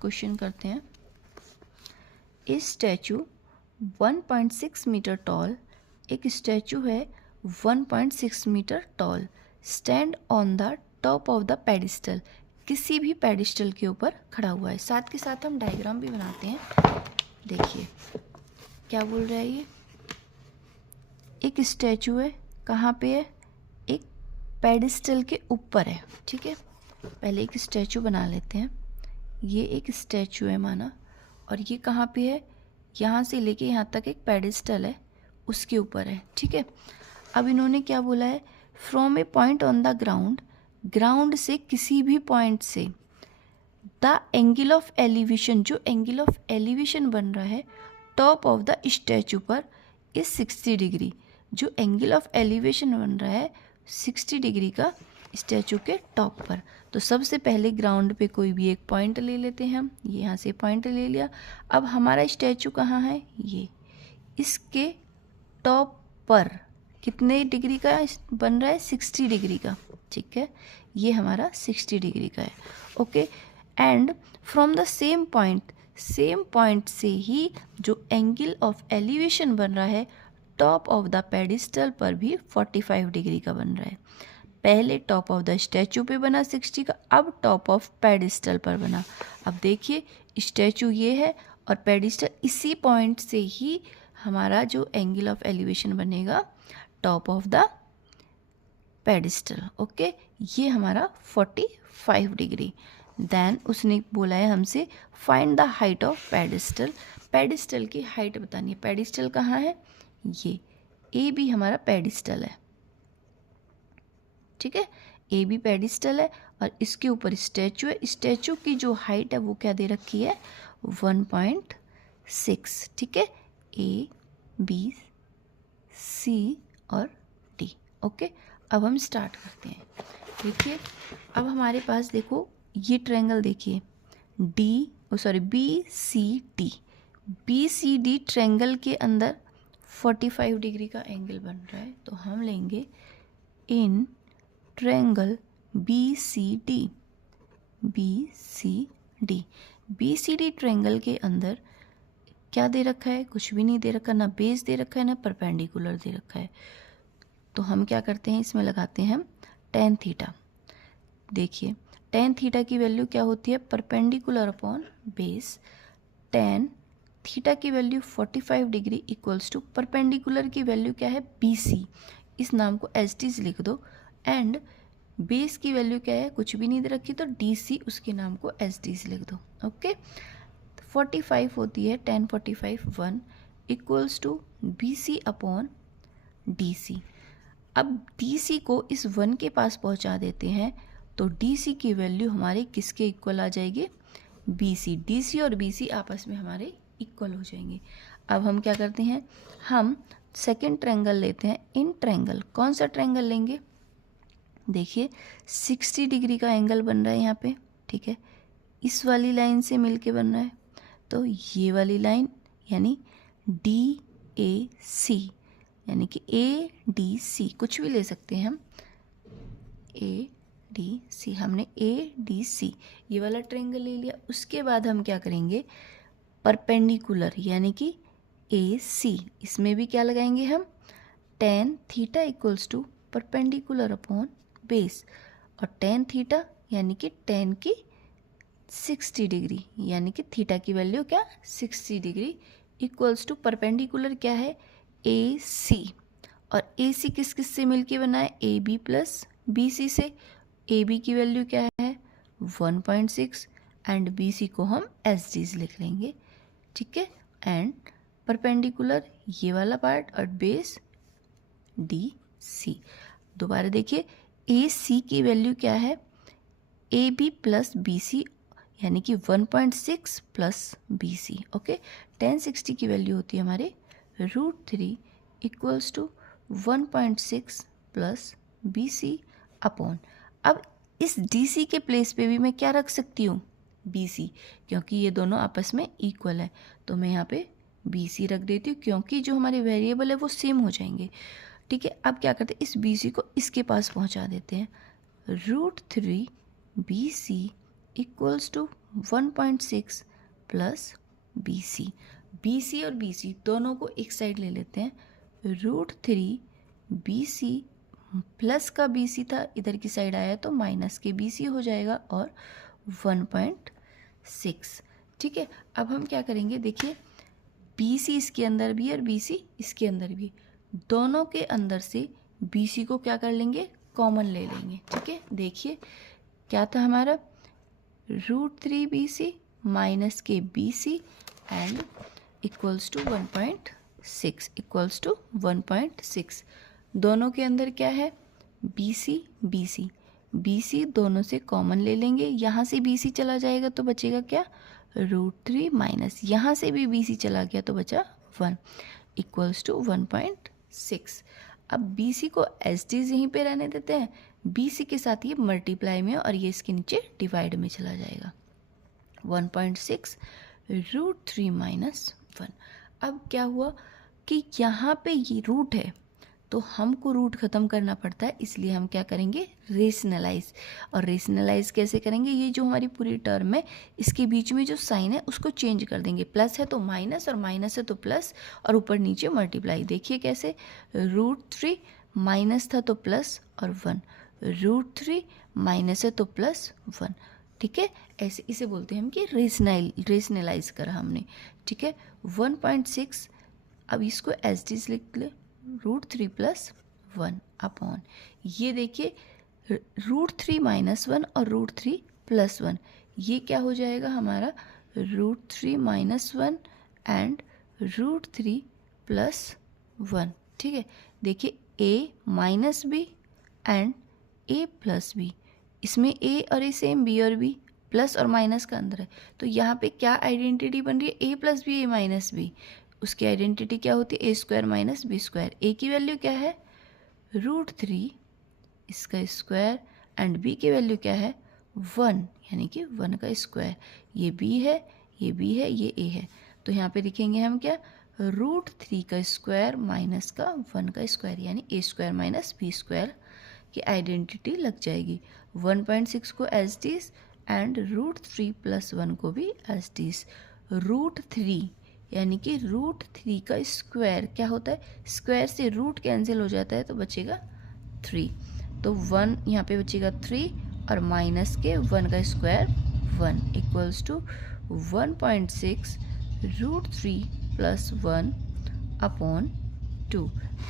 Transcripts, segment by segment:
Question करते हैं। A statue 1.6 metre tall, एक स्टैचू है 1.6 metre tall, stand on the top of the pedestal, किसी भी पेडिस्टल के ऊपर खड़ा हुआ है। साथ के साथ हम डायग्राम भी बनाते हैं। देखिए क्या बोल रहा है ये, एक स्टैचू है, कहाँ पे है, एक पेडिस्टल के ऊपर है। ठीक है, पहले एक स्टैचू बना लेते हैं। ये एक स्टैचू है माना, और ये कहाँ पे है, यहाँ से लेके यहाँ तक एक पेडिस्टल है, उसके ऊपर है। ठीक है, अब इन्होंने क्या बोला है, from A point on the ground, ground से किसी भी पॉइंट से, द एंगल ऑफ एलिवेशन, जो एंगल ऑफ एलिवेशन बन रहा है टॉप ऑफ द स्टैचू पर इज 60 डिग्री, जो एंगल ऑफ एलिवेशन बन रहा है 60 डिग्री का स्टैचू के टॉप पर। तो सबसे पहले ग्राउंड पे कोई भी एक पॉइंट ले लेते हैं हम, ये यहाँ से पॉइंट ले लिया। अब हमारा स्टैचू कहाँ है, ये इसके टॉप पर कितने डिग्री का बन रहा है, 60 डिग्री का। ठीक है, ये हमारा 60 डिग्री का है। Okay, and from the same point से ही जो एंगल ऑफ एलिवेशन बन रहा है टॉप ऑफ द पेडिस्टल पर भी 45 डिग्री का बन रहा है। पहले टॉप ऑफ द स्टैचू पे बना 60 का, अब टॉप ऑफ पेडिस्टल पर बना। अब देखिए स्टैचू ये है और पेडिस्टल, इसी पॉइंट से ही हमारा जो एंगल ऑफ एलिवेशन बनेगा top of the pedestal. Okay, ये हमारा 45 डिग्री। देन उसने बोला है हमसे find the height of pedestal, pedestal की हाइट बतानी है। पेडिस्टल कहाँ है, ये ए बी हमारा पेडिस्टल है। ठीक है, ए बी पेडिस्टल है और इसके ऊपर स्टैचू है। स्टैचू की जो हाइट है वो क्या दे रखी है, 1.6। ठीक है, ए बी सी और डी। ओके, अब हम स्टार्ट करते हैं। देखिए अब हमारे पास देखो ये ट्रायंगल देखिए, बी सी डी ट्रायंगल के अंदर 45 डिग्री का एंगल बन रहा है। तो हम लेंगे in triangle B C D triangle के अंदर क्या दे रखा है, कुछ भी नहीं दे रखा, ना बेस दे रखा है ना परपेंडिकुलर दे रखा है। तो हम क्या करते हैं, इसमें लगाते हैं tan थीटा। देखिए tan थीटा की वैल्यू क्या होती है, perpendicular upon base. tan theta की value 45 degree equals to perpendicular की वैल्यू क्या है, BC, इस नाम को एज लिख दो। एंड बेस की वैल्यू क्या है, कुछ भी नहीं दे रखी, तो DC उसके नाम को एज लिख दो। ओके, 45 होती है tan 45 1 equals to BC upon DC। अब DC को इस 1 के पास पहुंचा देते हैं तो DC की वैल्यू हमारे किसके इक्वल आ जाएगी, BC। DC और BC आपस में हमारे इक्वल हो जाएंगे। अब हम क्या करते हैं, हम सेकेंड ट्रायंगल लेते हैं। इन ट्रायंगल, कौन सा ट्रायंगल लेंगे, देखिए 60 डिग्री का एंगल बन रहा है यहाँ पे। ठीक है, इस वाली लाइन से मिलके बन रहा है, तो ये वाली लाइन यानी DAC, यानी कि ADC, कुछ भी ले सकते हैं हम, ADC, हमने ADC ये वाला ट्रायंगल ले लिया। उसके बाद हम क्या करेंगे, परपेंडिकुलर यानी कि AC, इसमें भी क्या लगाएंगे हम, tan theta equals to perpendicular upon base, और tan थीटा यानी कि tan की 60 डिग्री, यानी कि थीटा की वैल्यू क्या, 60 डिग्री इक्वल्स टू परपेंडिकुलर क्या है, AC, और AC किस किस से मिलके बना है, AB प्लस BC से। AB की वैल्यू क्या है 1.6 एंड BC को हम एज लिख लेंगे। ठीक है, एंड परपेंडिकुलर ये वाला पार्ट और बेस DC। दोबारा देखिए AC की वैल्यू क्या है, AB प्लस BC, यानी कि 1.6 प्लस BC। ओके, tan 60 की वैल्यू होती है हमारे √3 equals to 1.6 plus BC upon, अब इस DC के प्लेस पे भी मैं क्या रख सकती हूँ, BC, क्योंकि ये दोनों आपस में इक्वल है। तो मैं यहाँ पे BC रख देती हूँ, क्योंकि जो हमारे वेरिएबल है वो सेम हो जाएंगे। ठीक है, अब क्या करते हैं, इस BC को इसके पास पहुँचा देते हैं, √3 BC equals to 1.6 plus BC। BC और BC दोनों को एक साइड ले लेते हैं। √3 BC प्लस का BC था, इधर की साइड आया तो माइनस के BC हो जाएगा और 1.6। ठीक है, अब हम क्या करेंगे, देखिए BC इसके अंदर भी और BC इसके अंदर भी, दोनों के अंदर से BC को क्या कर लेंगे, कॉमन ले लेंगे। ठीक है, देखिए क्या था हमारा, √3 BC माइनस के BC and equals to 1.6 equals to 1.6। दोनों के अंदर क्या है, BC BC BC दोनों से कॉमन ले लेंगे, यहाँ से BC चला जाएगा तो बचेगा क्या, √3 माइनस यहाँ से भी BC चला गया तो बचा 1 इक्वल्स टू 1.6। अब BC को एज इट इज यहीं पे रहने देते हैं, BC के साथ ये मल्टीप्लाई में और ये इसके नीचे डिवाइड में चला जाएगा। 1.6 √3 माइनस 1। अब क्या हुआ कि यहाँ पे ये रूट है तो हमको रूट ख़त्म करना पड़ता है, इसलिए हम क्या करेंगे, रेशनलाइज। और रेशनलाइज कैसे करेंगे, ये जो हमारी पूरी टर्म है इसके बीच में जो साइन है उसको चेंज कर देंगे, प्लस है तो माइनस और माइनस है तो प्लस और ऊपर नीचे मल्टीप्लाई। देखिए कैसे, √3 माइनस था तो प्लस और 1, √3 माइनस है तो प्लस 1। ठीक है, ऐसे इसे बोलते हैं हम कि रेशनलाइज करा हमने। ठीक है, 1.6, अब इसको एज इट इज लिख ले, √3 प्लस 1 अपॉन, ये देखिए √3 माइनस 1 और √3 प्लस 1, ये क्या हो जाएगा हमारा, √3 माइनस 1 एंड √3 प्लस 1। ठीक है, देखिए a minus B and a plus B, इसमें a और a सेम, b और b प्लस और माइनस का अंदर है, तो यहाँ पे क्या आइडेंटिटी बन रही है, a plus B, a minus B. उसकी आइडेंटिटी क्या होती है, a² माइनस b²। a की वैल्यू क्या है, √3 इसका स्क्वायर एंड b की वैल्यू क्या है, 1 यानी कि 1 का स्क्वायर। ये b है, ये b है, ये a है, तो यहाँ पे लिखेंगे हम क्या, √3 का स्क्वायर माइनस का 1 का स्क्वायर यानी a² माइनस b² की आइडेंटिटी लग जाएगी। 1.6 को as it is and √3 plus 1 को भी एज इट इज। √3 यानी कि √3 का स्क्वायर क्या होता है, स्क्वायर से रूट कैंसिल हो जाता है तो बचेगा 3, तो 1 यहाँ पे बचेगा 3 और माइनस के 1 का square 1 equals to 1.6 √3 plus 1 upon 2।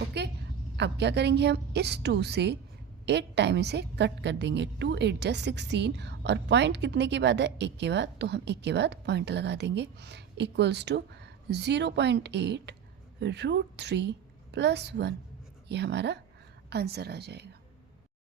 Okay, अब क्या करेंगे हम, इस 2 से 8 टाइम इसे कट कर देंगे, 2 8 जा 16 और पॉइंट कितने के बाद है, 1 के बाद, तो हम 1 के बाद पॉइंट लगा देंगे इक्वल्स टू 0.8 √3 प्लस 1, ये हमारा आंसर आ जाएगा।